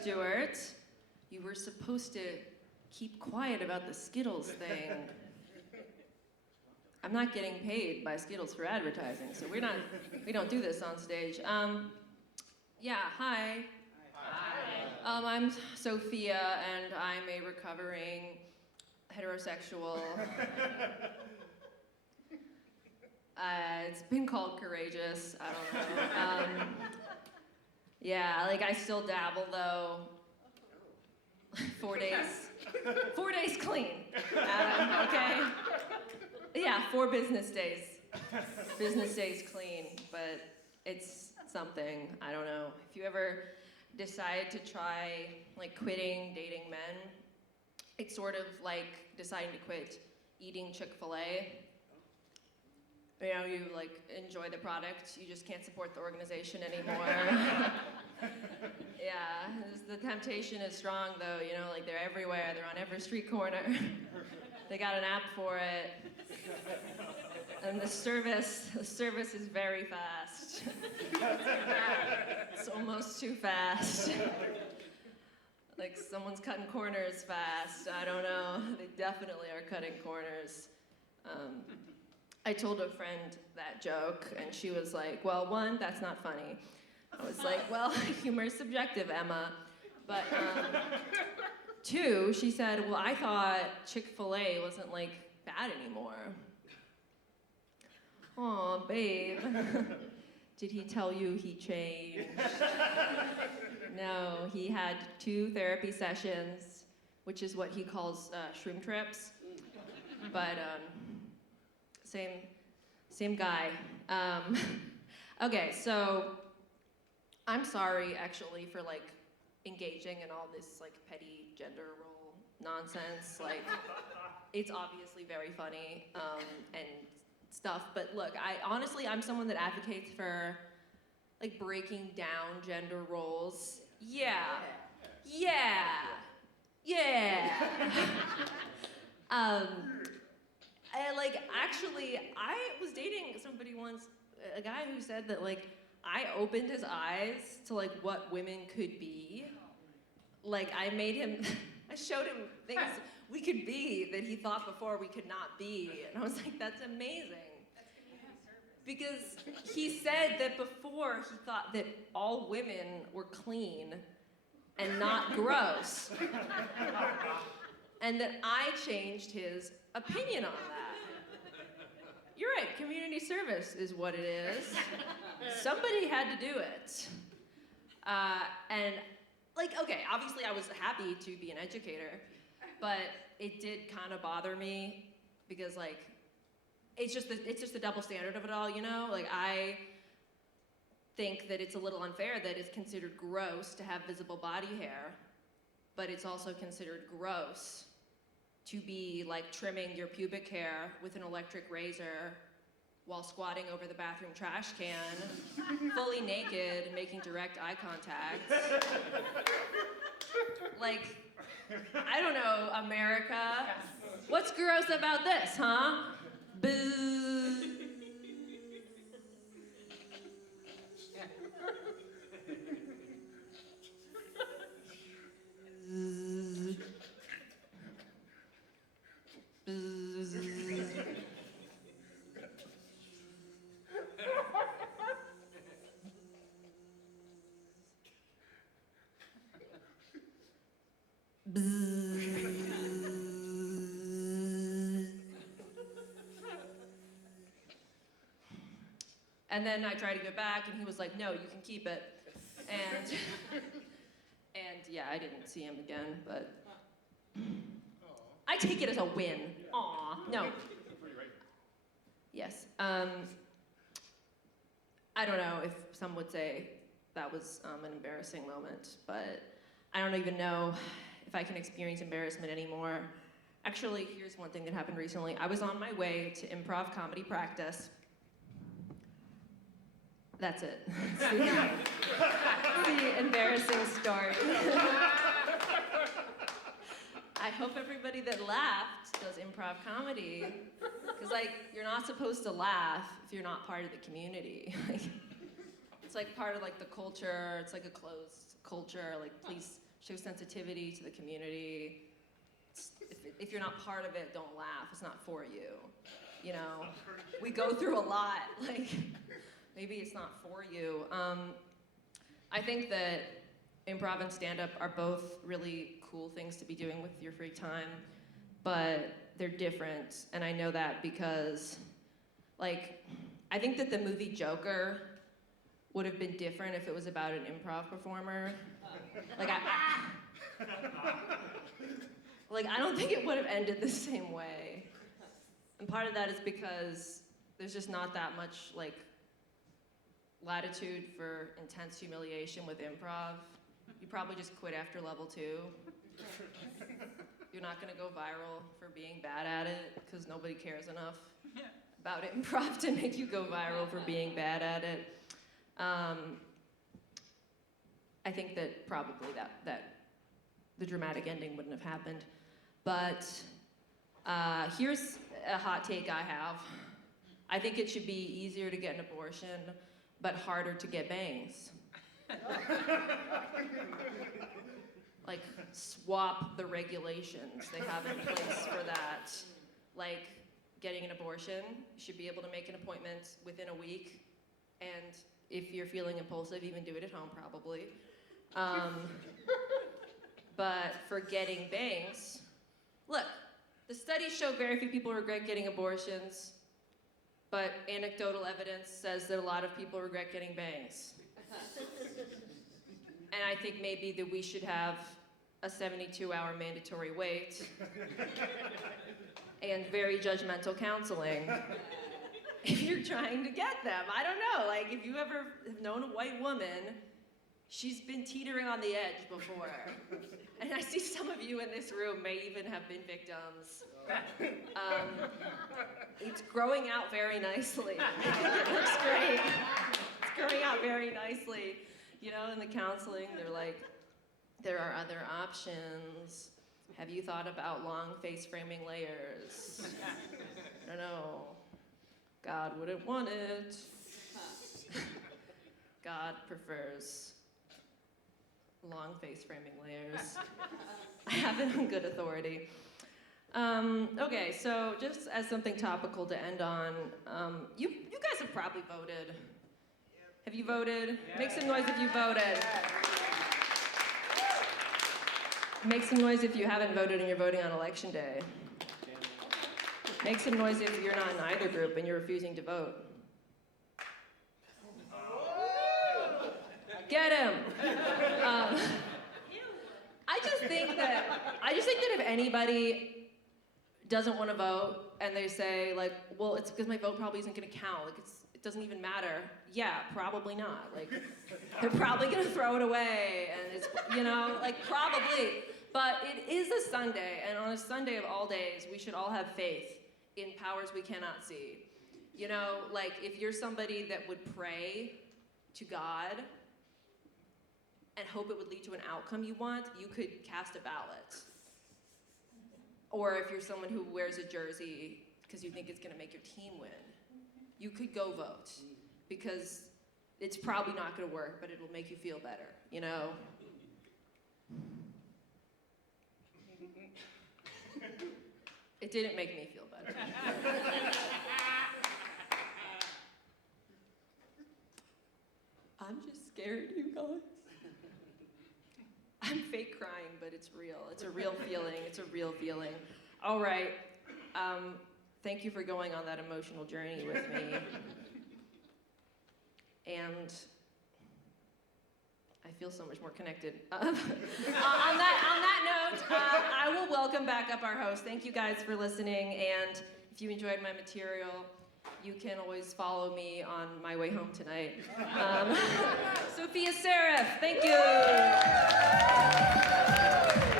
Stewart. You were supposed to keep quiet about the Skittles thing. I'm not getting paid by Skittles for advertising, so we don't do this on stage. Yeah, hi. Hi. I'm Sophia, and I'm a recovering heterosexual. It's been called courageous. I don't know. Yeah, like I still dabble though. 4 days. 4 days clean. Okay. Yeah, 4 business days. Business days clean, but it's something. I don't know. If you ever decide to try like quitting dating men, it's sort of like deciding to quit eating Chick-fil-A. You know, you like enjoy the product, you just can't support the organization anymore. Yeah, the temptation is strong though, you know, like they're everywhere, they're on every street corner. They got an app for it. And the service is very fast. It's almost too fast. Like someone's cutting corners fast, I don't know. They definitely are cutting corners. I told a friend that joke, and she was like, well, 1, that's not funny. I was like, well, humor is subjective, Emma. But 2, she said, well, I thought Chick-fil-A wasn't, like, bad anymore. Aw, babe. Did he tell you he changed? No, he had 2 therapy sessions, which is what he calls shroom trips. But, same guy. Okay, so I'm sorry actually for like engaging in all this like petty gender role nonsense. Like, it's obviously very funny and stuff. But look, I'm someone that advocates for like breaking down gender roles. Yeah. I was dating somebody once, a guy who said that like I opened his eyes to like what women could be. Like I showed him things we could be that he thought before we could not be. And I was like, that's amazing. Because he said that before he thought that all women were clean and not gross. And that I changed his opinion on that. You're right, community service is what it is. Somebody had to do it. And like, okay, obviously I was happy to be an educator, but it did kind of bother me because like, it's just the double standard of it all, you know? Like I think that it's a little unfair that it's considered gross to have visible body hair, but it's also considered gross to be like trimming your pubic hair with an electric razor while squatting over the bathroom trash can, fully naked, making direct eye contact. Like, I don't know, America. What's gross about this, huh? Boo. And then I tried to go back, and he was like, no, you can keep it. And yeah, I didn't see him again, but I take it as a win. Aw, no. Yes. I don't know if some would say that was an embarrassing moment, but I don't even know if I can experience embarrassment anymore. Actually, here's one thing that happened recently. I was on my way to improv comedy practice. That's it. It's the embarrassing story. I hope everybody that laughed does improv comedy. Because like, you're not supposed to laugh if you're not part of the community. Like, it's like part of like the culture, it's like a closed culture, like please show sensitivity to the community. If you're not part of it, don't laugh. It's not for you. You know, we go through a lot. Like, maybe it's not for you. I think that improv and stand-up are both really cool things to be doing with your free time, but they're different. And I know that because, like, I think that the movie Joker would have been different if it was about an improv performer. Like, I don't think it would have ended the same way. And part of that is because there's just not that much, like, latitude for intense humiliation with improv. You probably just quit after level 2. You're not gonna go viral for being bad at it, because nobody cares enough about improv to make you go viral for being bad at it. I think that probably that the dramatic ending wouldn't have happened. But here's a hot take I have. I think it should be easier to get an abortion, but harder to get bangs. Like, swap the regulations they have in place for that. Like, getting an abortion, you should be able to make an appointment within a week, and if you're feeling impulsive, even do it at home, probably. But for getting bangs, look, the studies show very few people regret getting abortions, but anecdotal evidence says that a lot of people regret getting bangs. And I think maybe that we should have a 72-hour mandatory wait and very judgmental counseling if you're trying to get them. I don't know, like, if you ever have known a white woman, she's been teetering on the edge before. And I see some of you in this room may even have been victims. It's growing out very nicely. It looks great. It's growing out very nicely. You know, in the counseling, they're like, there are other options. Have you thought about long face framing layers? I don't know. God wouldn't want it. God prefers long face framing layers. I have it on good authority. Okay, so just as something topical to end on, you guys have probably voted. Have you voted? Yeah. Make some noise if you voted. Make some noise if you haven't voted and you're voting on election day. Make some noise if you're not in either group and you're refusing to vote. Get him! I just think that if anybody doesn't want to vote and they say, like, well, it's because my vote probably isn't going to count, like, it doesn't even matter. Yeah, probably not. Like, they're probably going to throw it away, and it's, you know, like, probably. But it is a Sunday, and on a Sunday of all days, we should all have faith in powers we cannot see. You know, like, if you're somebody that would pray to God and hope it would lead to an outcome you want, you could cast a ballot. Or if you're someone who wears a jersey because you think it's going to make your team win, you could go vote, because it's probably not going to work, but it will make you feel better, you know? It didn't make me feel better. I'm just scared, you guys. I'm fake crying, but it's real. It's a real feeling. It's a real feeling. All right. Thank you for going on that emotional journey with me. And I feel so much more connected. On that note, I will welcome back up our host. Thank you guys for listening. And if you enjoyed my material, you can always follow me on my way home tonight. Sophia Serif, thank you.